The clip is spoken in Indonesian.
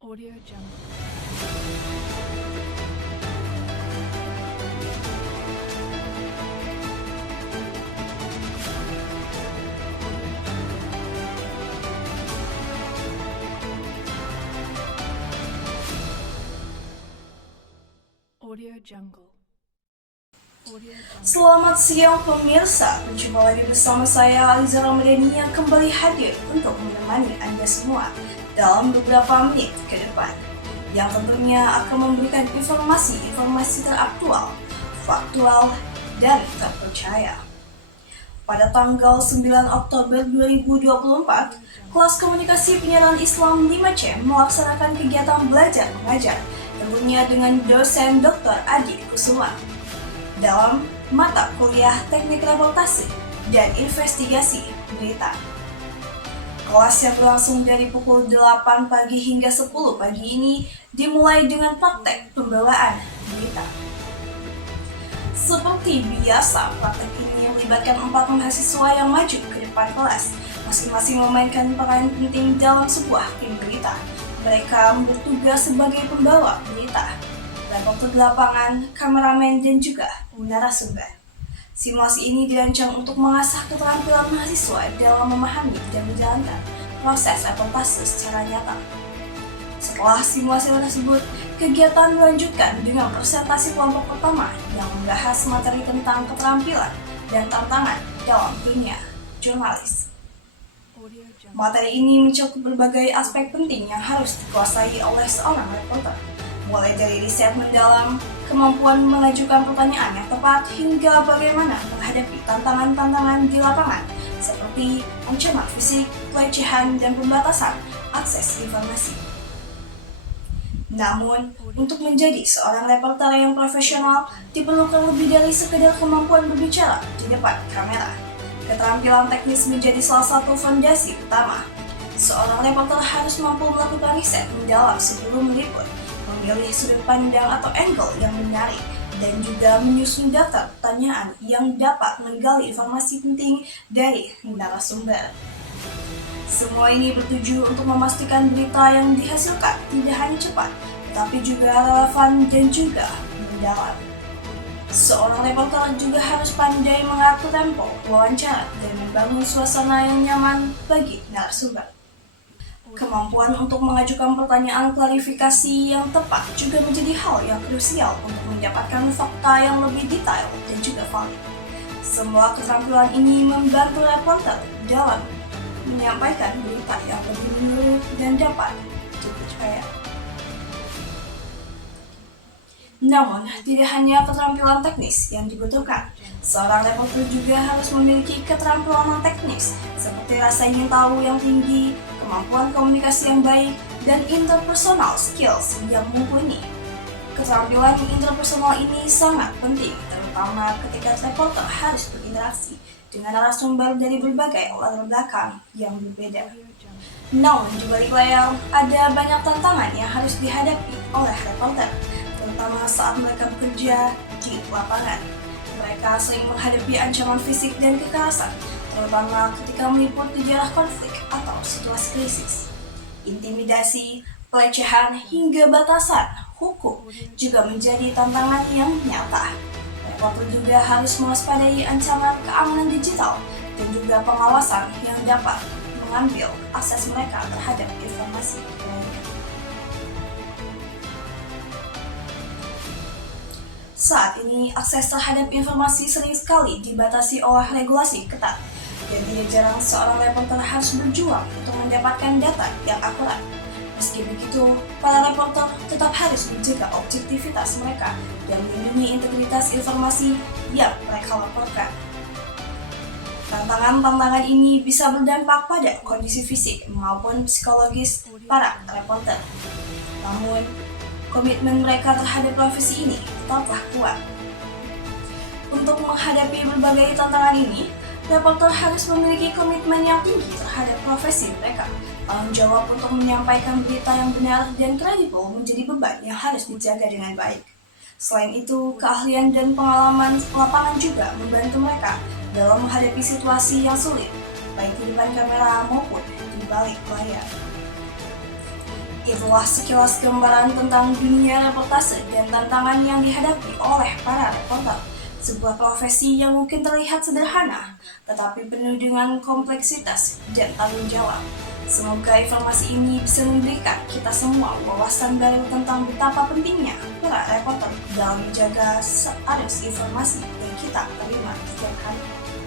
Audio Jungle. Audio Jungle. Selamat siang pemirsa, berjumpa lagi bersama saya Aliza Ramadhani yang kembali hadir untuk menemani Anda semua dalam beberapa menit ke depan yang tentunya akan memberikan informasi teraktual, faktual, dan terpercaya. Pada tanggal 9 Oktober 2024, kelas komunikasi penyiaran Islam 5C melaksanakan kegiatan belajar mengajar, tentunya dengan dosen Dr. Adi Kusuma dalam mata kuliah teknik reportase dan investigasi berita. Kelas yang berlangsung dari pukul 8 pagi hingga 10 pagi ini dimulai dengan praktek pembawaan berita. Seperti biasa, praktek ini melibatkan 4 mahasiswa yang maju ke depan kelas, masing-masing memainkan peran penting dalam sebuah tim berita. Mereka bertugas sebagai pembawa berita, reporter di lapangan, kameramen, dan juga narasumber. Simulasi ini dirancang untuk mengasah keterampilan mahasiswa dalam memahami dan menjalankan proses reportase secara nyata. Setelah simulasi tersebut, kegiatan dilanjutkan dengan presentasi kelompok pertama yang membahas materi tentang keterampilan dan tantangan dalam dunia jurnalis. Materi ini mencakup berbagai aspek penting yang harus dikuasai oleh seorang reporter, mulai dari riset mendalam, kemampuan mengajukan pertanyaan yang tepat, hingga bagaimana menghadapi tantangan-tantangan di lapangan seperti ancaman fisik, pelecehan, dan pembatasan akses informasi. Namun, untuk menjadi seorang reporter yang profesional, diperlukan lebih dari sekedar kemampuan berbicara di depan kamera. Keterampilan teknis menjadi salah satu fondasi utama. Seorang reporter harus mampu melakukan riset mendalam sebelum meliput, memilih sudut pandang atau angle yang menarik, dan juga menyusun daftar pertanyaan yang dapat menggali informasi penting dari narasumber. Semua ini bertuju untuk memastikan berita yang dihasilkan tidak hanya cepat, tetapi juga relevan dan juga mendalam. Seorang reporter juga harus pandai mengatur tempo wawancara dan membangun suasana yang nyaman bagi narasumber. Kemampuan untuk mengajukan pertanyaan klarifikasi yang tepat juga menjadi hal yang krusial untuk mendapatkan fakta yang lebih detail dan juga valid. Semua keterampilan ini membantu reporter dalam menyampaikan berita yang lebih menyeluruh dan dapat dipercaya. Namun, tidak hanya keterampilan teknis yang dibutuhkan. Seorang reporter juga harus memiliki keterampilan non-teknis, seperti rasa ingin tahu yang tinggi, kemampuan komunikasi yang baik, dan interpersonal skills yang mumpuni. Keterampilan interpersonal ini sangat penting, terutama ketika reporter harus berinteraksi dengan narasumber dari berbagai latar belakang yang berbeda. Namun, di balik layar, ada banyak tantangan yang harus dihadapi oleh reporter, terutama saat mereka bekerja di lapangan. Mereka sering menghadapi ancaman fisik dan kekerasan, terutama ketika meliput sejarah konflik atau situasi krisis. Intimidasi, pelecehan, hingga batasan hukum juga menjadi tantangan yang nyata. Reporter juga harus mewaspadai ancaman keamanan digital dan juga pengawasan yang dapat mengambil akses mereka terhadap informasi lainnya. Saat ini, akses terhadap informasi sering sekali dibatasi oleh regulasi ketat, dan tidak jarang seorang reporter harus berjuang untuk mendapatkan data yang akurat. Meski begitu, para reporter tetap harus menjaga objektivitas mereka dan melindungi integritas informasi yang mereka laporkan. Tantangan-tantangan ini bisa berdampak pada kondisi fisik maupun psikologis para reporter. Namun, komitmen mereka terhadap profesi ini tetaplah kuat. Untuk menghadapi berbagai tantangan ini, reporter harus memiliki komitmen yang tinggi terhadap profesi mereka. Tanggung jawab untuk menyampaikan berita yang benar dan kredibel menjadi beban yang harus dijaga dengan baik. Selain itu, keahlian dan pengalaman lapangan juga membantu mereka dalam menghadapi situasi yang sulit, baik di depan kamera maupun di balik layar. Itulah sekilas gambaran tentang dunia reportase dan tantangan yang dihadapi oleh para reporter. Sebuah profesi yang mungkin terlihat sederhana, tetapi penuh dengan kompleksitas dan tanggung jawab. Semoga informasi ini bisa memberikan kita semua wawasan baru tentang betapa pentingnya para reporter dalam menjaga arus informasi yang kita terima setiap hari.